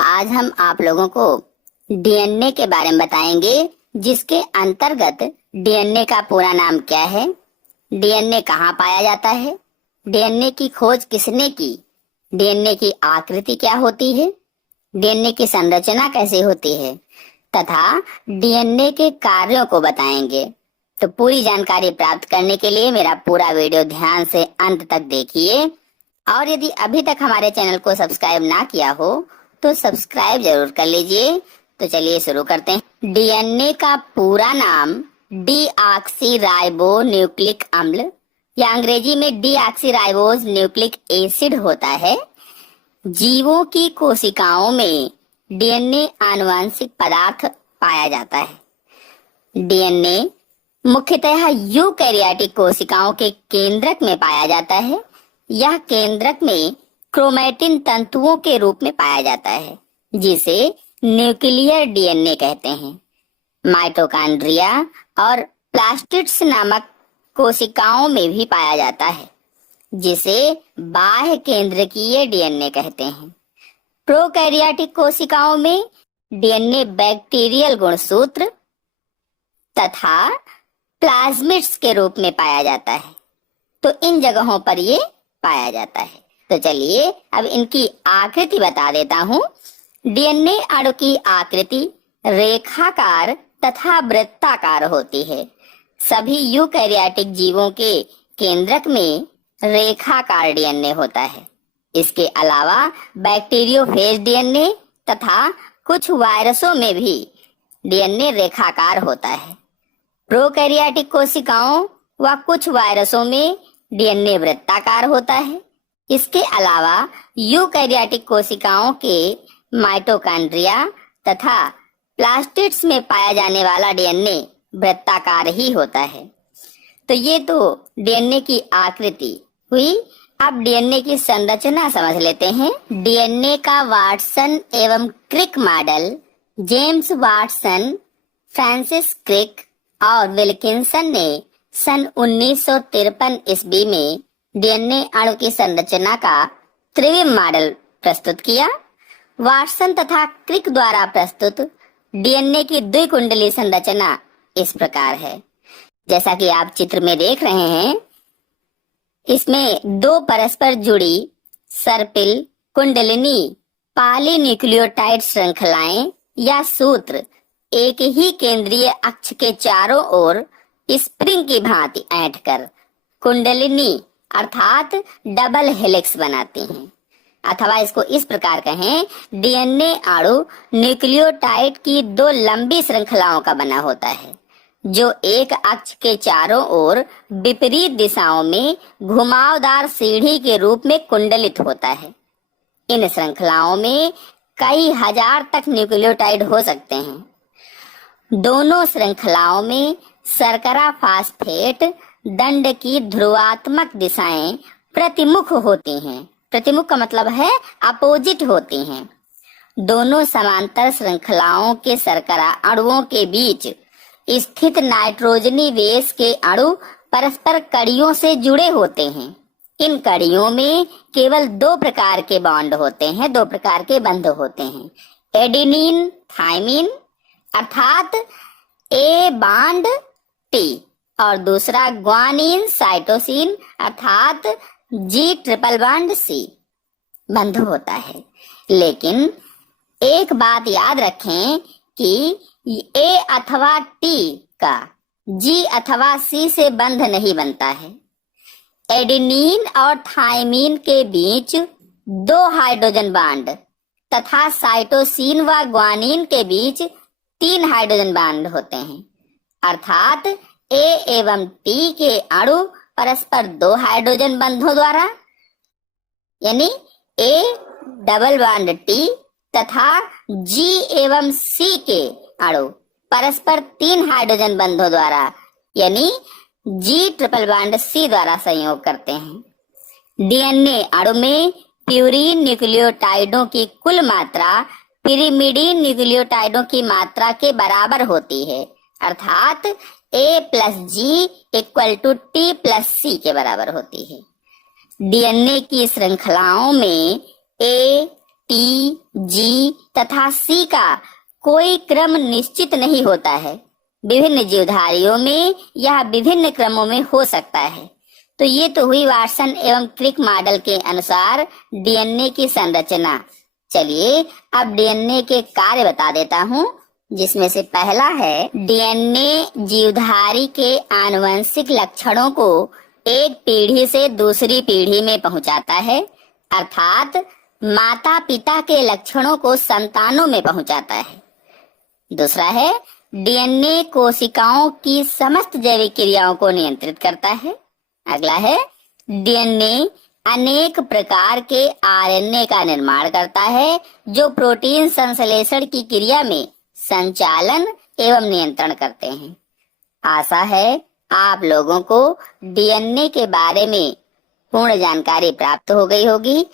आज हम आप लोगों को डीएनए के बारे में बताएंगे, जिसके अंतर्गत डीएनए का पूरा नाम क्या है, डीएनए कहाँ पाया जाता है, डीएनए की खोज किसने की, डीएनए की आकृति क्या होती है, डीएनए की संरचना कैसे होती है तथा डीएनए के कार्यों को बताएंगे। तो पूरी जानकारी प्राप्त करने के लिए मेरा पूरा वीडियो ध्यान से अंत तक देखिए, और यदि अभी तक हमारे चैनल को सब्सक्राइब ना किया हो तो सब्सक्राइब जरूर कर लीजिए। तो चलिए शुरू करते हैं। डीएनए का पूरा नाम डीऑक्सीराइबो न्यूक्लिक अम्ल या अंग्रेजी में डीऑक्सीराइबोज न्यूक्लिक एसिड होता है। जीवों की कोशिकाओं में डीएनए आनुवंशिक पदार्थ पाया जाता है। डीएनए मुख्यतः यूकैरियोटिक कोशिकाओं के केंद्रक में पाया जाता है। यह केंद्रक में क्रोमैटिन तंतुओं के रूप में पाया जाता है, जिसे न्यूक्लियर डीएनए कहते हैं। माइटोकॉन्ड्रिया और प्लास्टिड्स नामक कोशिकाओं में भी पाया जाता है, जिसे बाह्य केंद्रकीय डीएनए कहते हैं। प्रोकैरियोटिक कोशिकाओं में डीएनए बैक्टीरियल गुणसूत्र तथा प्लाज्मिड्स के रूप में पाया जाता है। तो इन जगहों पर ये पाया जाता है। तो चलिए अब इनकी आकृति बता देता हूँ। डीएनए अणु की आकृति रेखाकार तथा वृत्ताकार होती है। सभी यूकैरियोटिक जीवों के केंद्रक में रेखाकार डीएनए होता है। इसके अलावा बैक्टीरियोफेज डीएनए तथा कुछ वायरसों में भी डीएनए रेखाकार होता है। प्रोकैरियोटिक कोशिकाओं व कुछ वायरसों में डीएनए वृत्ताकार होता है। इसके अलावा यूकैरियोटिक कोशिकाओं के माइटोकॉन्ड्रिया तथा प्लास्टिड्स में पाया जाने वाला डीएनए वृत्ताकार ही होता है। तो ये तो डीएनए की आकृति हुई। अब डीएनए की संरचना समझ लेते हैं। डीएनए का वाटसन एवं Crick model James Watson, Francis Crick और विल्किंसन ने सन 1953 ईस्वी में डीएनए अणु की संरचना का त्रिविम मॉडल प्रस्तुत किया। वाटसन तथा क्रिक द्वारा प्रस्तुत डीएनए की द्विकुंडली संरचना इस प्रकार है, जैसा कि आप चित्र में देख रहे हैं। इसमें दो परस्पर जुड़ी सर्पिल कुंडलिनी पॉलीन्यूक्लियोटाइड श्रृंखलाएं या सूत्र एक ही केंद्रीय अक्ष के चारों ओर स्प्रिंग की भांति ऐंठकर कुंडलिनी अर्थात डबल हेलिक्स बनाती हैं। अथवा इसको इस प्रकार कहें, डीएनए अणु न्यूक्लियोटाइड की दो लंबी श्रृंखलाओं का बना होता है, जो एक अक्ष के चारों ओर विपरीत दिशाओं में घुमावदार सीढ़ी के रूप में कुंडलित होता है। इन श्रृंखलाओं में कई हजार तक न्यूक्लियोटाइड हो सकते हैं। दोनों श्रृंखलाओं में शर्करा फास्फेट दंड की ध्रुवात्मक दिशाएं प्रतिमुख होती हैं। प्रतिमुख का मतलब है अपोजिट होती हैं। दोनों समांतर श्रृंखलाओं के शर्करा अणुओं के बीच स्थित नाइट्रोजनी बेस के अणु परस्पर कड़ियों से जुड़े होते हैं। इन कड़ियों में केवल दो प्रकार के बॉन्ड होते हैं, दो प्रकार के बंध होते हैं। एडेनिन थाइमिन अर्थात ए बॉन्ड टी और दूसरा ग्वानिन साइटोसिन अर्थात जी ट्रिपल बॉन्ड सी बंध होता है। लेकिन एक बात याद रखें कि ए अथवा टी का जी अथवा सी से बंध नहीं बनता है। एडेनिन और थाइमिन के बीच दो हाइड्रोजन बॉन्ड तथा साइटोसिन व ग्वानिन के बीच 3 हाइड्रोजन बॉन्ड होते हैं। अर्थात ए एवं टी के अणु परस्पर 2 हाइड्रोजन बंधों द्वारा यानी ए डबल बॉन्ड टी तथा जी एवं सी के अणु परस्पर 3 हाइड्रोजन बंधों द्वारा यानी जी ट्रिपल बॉन्ड सी द्वारा संयोग करते हैं। डीएनए अणु में प्यूरिन न्यूक्लियोटाइडों की कुल मात्रा पिरिमिडीन न्यूक्लियोटाइडों की मात्रा के बराबर होती है। अर्थात A plus G equal to T plus C के बराबर होती है। डीएनए की श्रृंखलाओं में ए टी, जी तथा सी का कोई क्रम निश्चित नहीं होता है। विभिन्न जीवधारियों में यह विभिन्न क्रमों में हो सकता है। तो ये तो हुई वाटसन एवं क्रिक मॉडल के अनुसार डीएनए की संरचना। चलिए अब डीएनए के कार्य बता देता हूँ, जिसमें से पहला है डीएनए जीवधारी के आनुवंशिक लक्षणों को एक पीढ़ी से दूसरी पीढ़ी में पहुंचाता है, अर्थात माता पिता के लक्षणों को संतानों में पहुंचाता है। दूसरा है डीएनए कोशिकाओं की समस्त जैविक क्रियाओं को नियंत्रित करता है। अगला है डीएनए अनेक प्रकार के आरएनए का निर्माण करता है, जो प्रोटीन संश्लेषण की क्रिया में संचालन एवं नियंत्रण करते हैं। आशा है आप लोगों को डीएनए के बारे में पूर्ण जानकारी प्राप्त हो गई होगी।